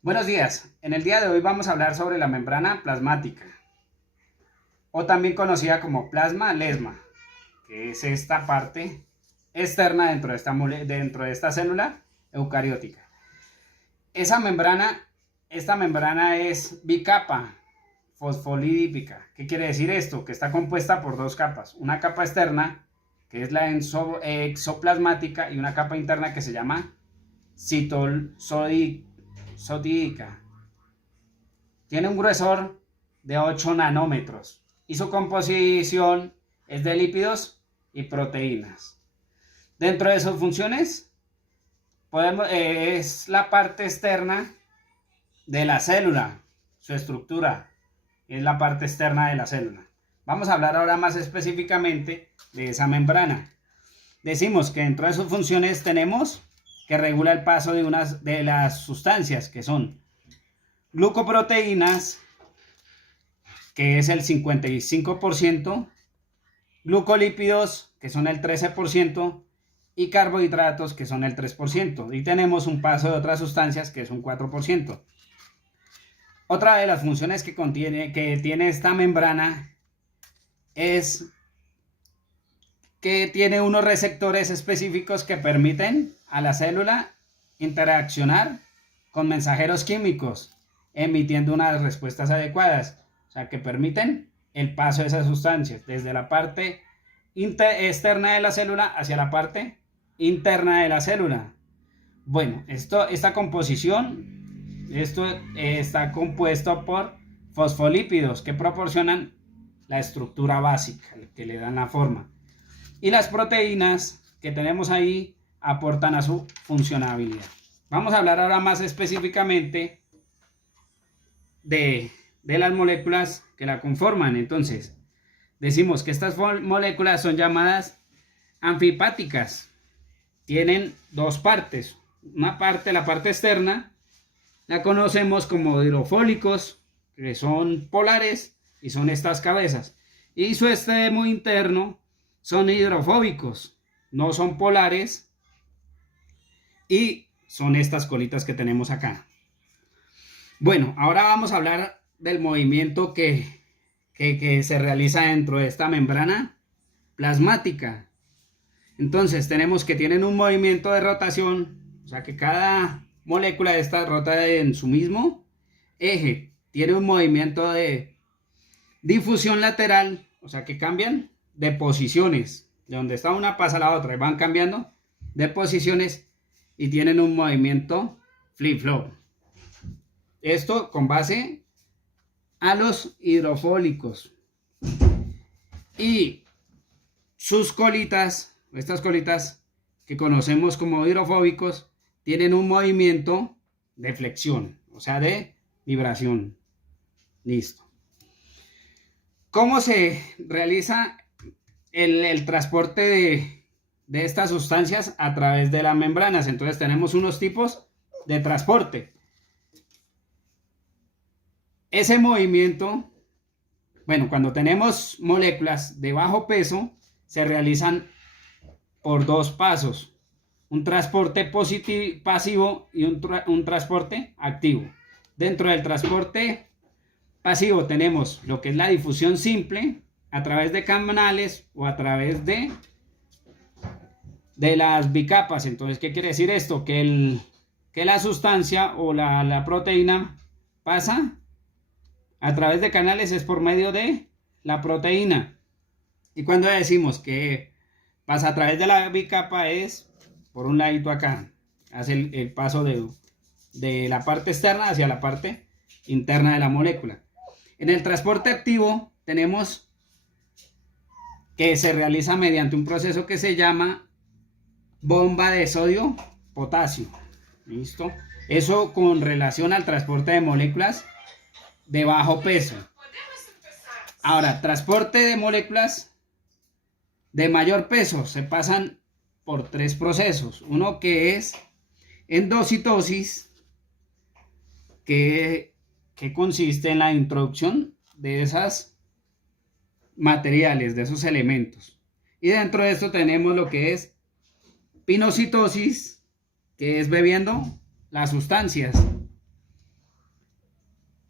Buenos días, en el día de hoy vamos a hablar sobre la membrana plasmática, o también conocida como plasma lesma, que es esta parte externa dentro de esta célula eucariótica. Esa membrana, esta membrana es bicapa, fosfolípica. ¿Qué quiere decir esto? Que está compuesta por dos capas, una capa externa, que es la exoplasmática, y una capa interna que se llama citosódica. Tiene un gruesor de 8 nanómetros y su composición es de lípidos y proteínas. Dentro de sus funciones es la parte externa de la célula, su estructura es la parte externa de la célula. Vamos a hablar ahora más específicamente de esa membrana. Decimos que dentro de sus funciones tenemos que regula el paso de las sustancias que son glucoproteínas, que es el 55%, glucolípidos, que son el 13%, y carbohidratos, que son el 3%. Y tenemos un paso de otras sustancias, que es un 4%. Otra de las funciones que tiene esta membrana es que tiene unos receptores específicos que permiten a la célula interaccionar con mensajeros químicos, emitiendo unas respuestas adecuadas, o sea, que permiten el paso de esas sustancias desde la parte externa de la célula hacia la parte interna de la célula. Bueno, esta composición, esto está compuesto por fosfolípidos que proporcionan la estructura básica, que le dan la forma. Y las proteínas que tenemos ahí aportan a su funcionabilidad. Vamos a hablar ahora más específicamente de las moléculas que la conforman. Entonces, decimos que estas moléculas son llamadas anfipáticas. Tienen dos partes. Una parte, la parte externa, la conocemos como hidrofólicos, que son polares y son estas cabezas. Y su extremo interno son hidrofóbicos, no son polares y son estas colitas que tenemos acá. Bueno, ahora vamos a hablar del movimiento que se realiza dentro de esta membrana plasmática. Entonces tenemos que tienen un movimiento de rotación, o sea que cada molécula de esta rota en su mismo eje. Tiene un movimiento de difusión lateral, o sea que cambian de posiciones. De donde está una pasa a la otra y van cambiando de posiciones y tienen un movimiento flip-flop. Esto con base a los hidrofólicos. Y sus colitas, estas colitas que conocemos como hidrofóbicos, tienen un movimiento de flexión, o sea, de vibración. Listo. ¿Cómo se realiza el transporte de estas sustancias a través de las membranas? Entonces tenemos unos tipos de transporte. Ese movimiento, bueno, cuando tenemos moléculas de bajo peso, se realizan por dos pasos. Un transporte pasivo y un transporte activo. Dentro del transporte pasivo tenemos lo que es la difusión simple a través de canales o a través de las bicapas. Entonces, ¿qué quiere decir esto? Que la sustancia o la proteína pasa a través de canales, es por medio de la proteína. Y cuando decimos que pasa a través de la bicapa es por un ladito acá, hace el paso de la parte externa hacia la parte interna de la molécula. En el transporte activo tenemos que se realiza mediante un proceso que se llama bomba de sodio-potasio. ¿Listo? Eso con relación al transporte de moléculas de bajo peso. Ahora, transporte de moléculas de mayor peso se pasan por tres procesos. Uno que es endocitosis, que consiste en la introducción de esos materiales, de esos elementos. Y dentro de esto tenemos lo que es pinocitosis, que es bebiendo las sustancias.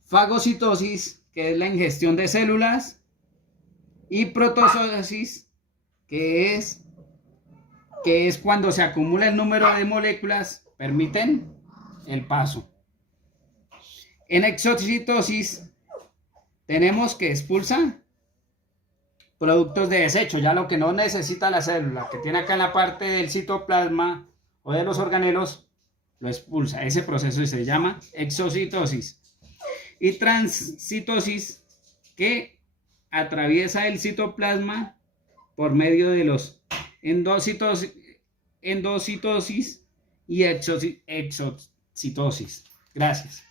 fagocitosis, que es la ingestión de células, y protozoosis, que es cuando se acumula el número de moléculas, permiten el paso. En exocitosis tenemos que expulsa productos de desecho, ya lo que no necesita la célula, que tiene acá en la parte del citoplasma o de los organelos, lo expulsa. Ese proceso se llama exocitosis. Y transcitosis, que atraviesa el citoplasma por medio de los endocitosis y exocitosis. Gracias.